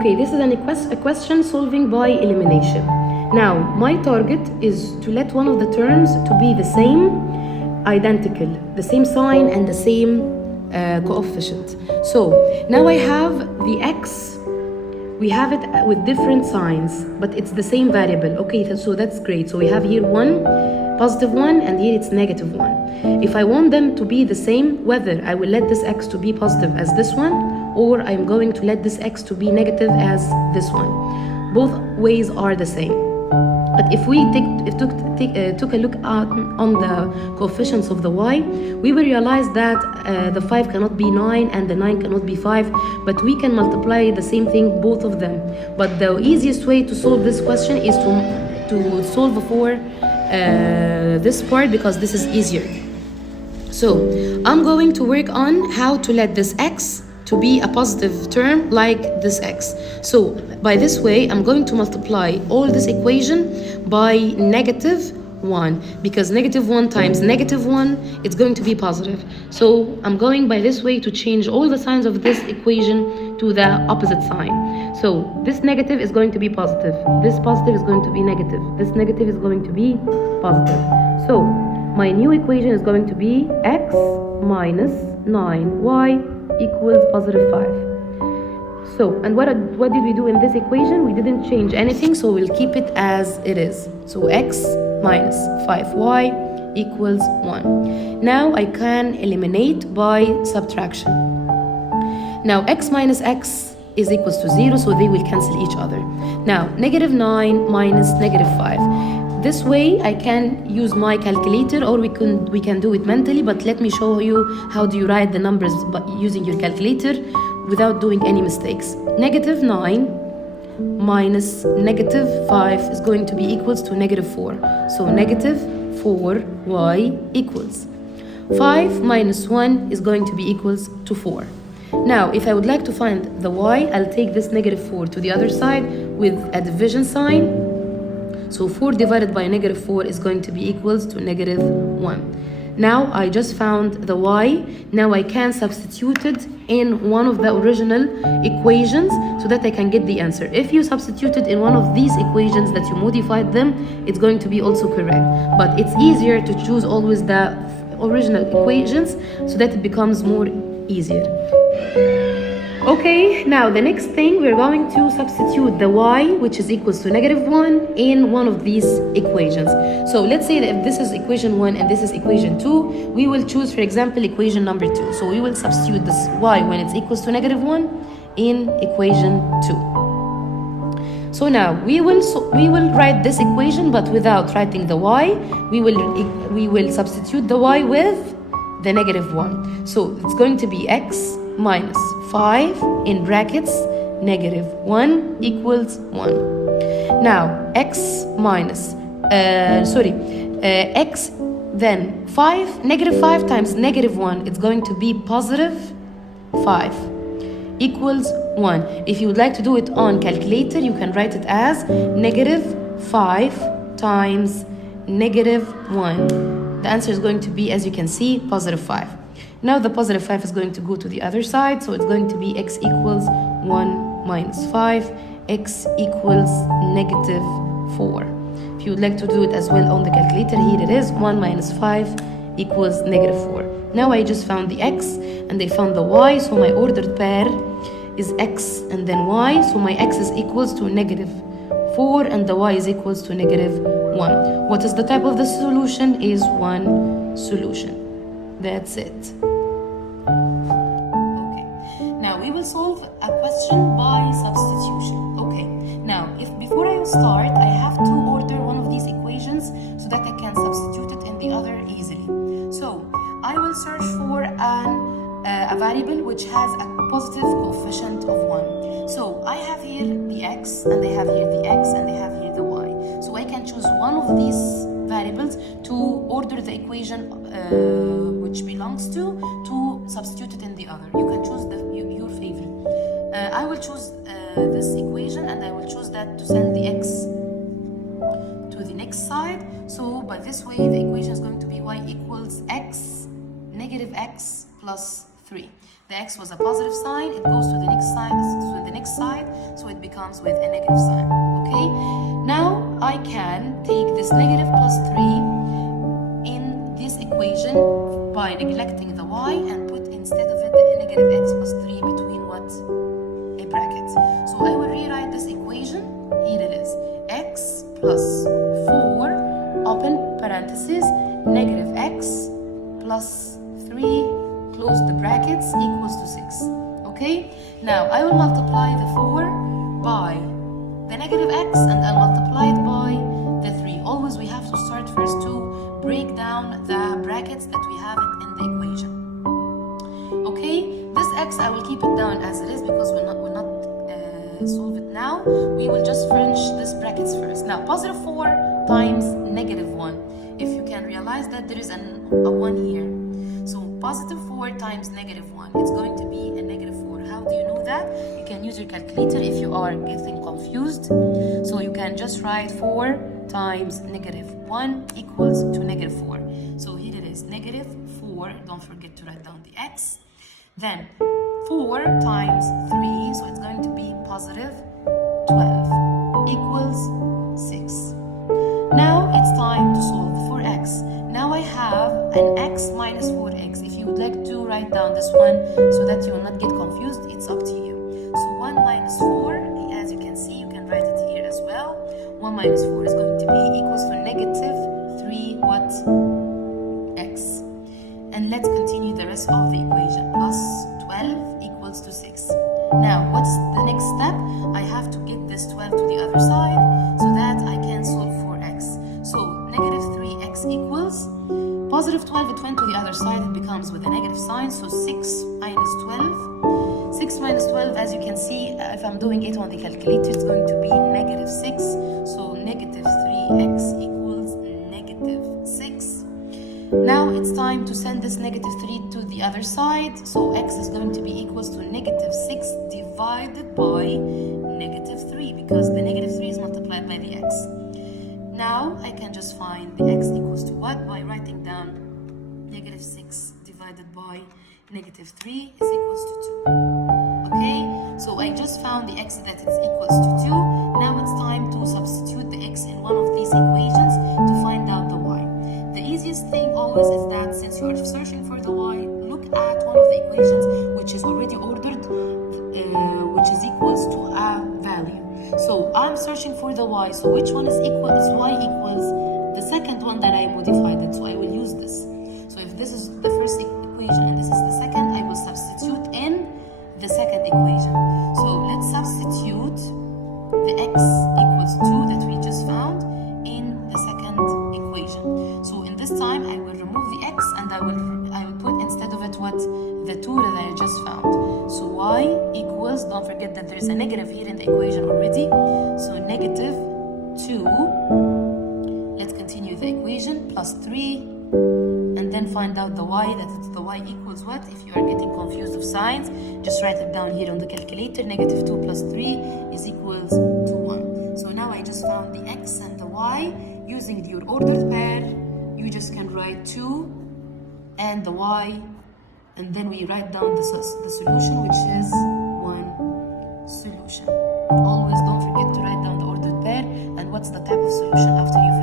Okay, this is a question solving by elimination. Now, my target is to let one of the terms to be the same, identical, the same sign and the same coefficient. So now I have the x, we have it with different signs, but it's the same variable. Okay, so that's great. So we have here one, positive one, and here it's negative one. If I want them to be the same, whether I will let this x to be positive as this one, or I'm going to let this x to be negative as this one. Both ways are the same. But if we took a look on the coefficients of the y, we will realize that the 5 cannot be 9 and the 9 cannot be 5, but we can multiply the same thing, both of them. But the easiest way to solve this question is to solve for this part, because this is easier. So I'm going to work on how to let this x to be a positive term like this x. So by this way, I'm going to multiply all this equation by negative 1, because negative 1 times negative 1, it's going to be positive. So I'm going by this way to change all the signs of this equation to the opposite sign. So this negative is going to be positive, this positive is going to be negative, this negative is going to be positive. So my new equation is going to be x minus 9y equals positive 5. So, and what did we do in this equation? We didn't change anything, so we'll keep it as it is. So x minus 5y equals 1. Now I can eliminate by subtraction. Now x minus x is equals to 0, so they will cancel each other. Now negative 9 minus negative 5. This way I can use my calculator, or we can do it mentally, but let me show you how do you write the numbers by using your calculator without doing any mistakes. Negative 9 minus negative 5 is going to be equals to negative 4. So negative 4y equals 5 minus 1 is going to be equals to 4. Now, if I would like to find the y, I'll take this negative 4 to the other side with a division sign. So 4 divided by negative 4 is going to be equals to negative 1. Now I just found the y. Now I can substitute it in one of the original equations so that I can get the answer. If you substituted in one of these equations that you modified them, it's going to be also correct. But it's easier to choose always the original equations so that it becomes more easier. Okay, now the next thing, we're going to substitute the y, which is equals to negative 1, in one of these equations. So let's say that if this is equation 1 and this is equation 2, we will choose, for example, equation number 2. So we will substitute this y when it's equals to negative 1 in equation 2. So now we will write this equation, but without writing the y. We will substitute the y with the negative 1. So it's going to be x minus 5 in brackets negative 1 equals 1. Now x minus x, then 5, negative 5 times negative 1, it's going to be positive 5 equals 1. If you would like to do it on calculator, you can write it as negative 5 times negative 1. The answer is going to be, as you can see, positive 5. Now the positive 5 is going to go to the other side, so it's going to be x equals 1 minus 5, x equals negative 4. If you would like to do it as well on the calculator, here it is, 1 minus 5 equals negative 4. Now I just found the x and I found the y, so my ordered pair is x and then y, so my x is equals to negative 4 and the y is equals to negative 1. What is the type of the solution? Is one solution. That's it. Okay. Now we will solve a question by substitution. Okay. Now, if before I start, I have to order one of these equations so that I can substitute it in the other easily. So I will search for a variable which has a positive coefficient of 1. So I have here the x, and I have here the x, and I have here the y. So I can choose one of these variables to order the equation which belongs to substitute it in the other. You can choose your favorite. I will choose this equation, and I will choose that to send the x to the next side. So by this way, the equation is going to be y equals x, negative x plus 3. The x was a positive sign, it goes to the next side, to the next side, so it becomes with a negative sign. Okay, now I can take this negative plus 3 in this equation by neglecting the y and put instead of it the negative x plus 3 between what? A bracket. So I will rewrite this equation. Here it is. X plus 4, open parentheses, negative x plus 3, close the brackets, equals to 6. Okay? Now I will multiply the 4 by the negative x and I'll multiply it by the 3. Always we have to start first to break down the brackets that we have it in the equation. Okay? This x I will keep it down as it is because we'll not solve it now. We will just finish this brackets first. Now positive 4 times negative 1. If you can realize that there is a 1 here. So positive 4 times negative 1, it's going to be a negative 4. How do you know that? You can use your calculator if you are getting confused. So you can just write 4 times negative 1 equals to negative 4. So here it is, negative 4, don't forget to write down the x. Then 4 times 3, so it's going to be positive 12 equals 6. Now it's time to solve for x. Now I have an x minus 4x. If you would like to write down this one so that you will not get confused, it's up to you. So 1 minus 4, as you can see, you can write it here as well. 1 minus 4 is going to be equals to negative 3 what? X. And let's continue the rest of the equation. Plus 12 equals to 6. Now, what's the next step? I have to get this 12 to the other side so that I can solve for x. So, negative 3x equals positive 12. It went to the other side. It becomes with a negative sign. So, 6 minus 12. 6 minus 12, as you can see, if I'm doing it on the calculator, it's going to be negative 6. So, negative 3x equals negative 6. Now it's time to send this negative 3 to the other side. So x is going to be equals to negative 6 divided by negative 3 because the negative 3 is multiplied by the x. Now I can just find the x equals to what? By writing down negative 6 divided by negative 3 is equals to 2. Okay, so I just found the x that is equals to 2. Now it's time to substitute the x in one of these equations to find out the y. The easiest thing always is that since you are searching for the y, look at one of the equations which is already ordered, which is equals to a value. So I'm searching for the y, so which one is equal is y equals the second one that I modified it, so I will use this. So if this is the first equation and this is the second, I will substitute in the second equation. So let's substitute the x equals 2 that we just found in the second equation. So in this time I will remove the x and I will put instead of it what? The 2 that I just found. So y equals, don't forget that there is a negative here in the equation already. So negative 2, let's continue the equation, plus 3, and then find out the y, that it's the y equals what? If you are getting confused of signs, just write it down here on the calculator. Negative 2 plus 3 is equals to 1. So now I just found the x and the y. Using your ordered pair, you just can write 2 and the y, and then we write down the solution, which is 1 solution. Always don't forget to write down the ordered pair and what's the type of solution after you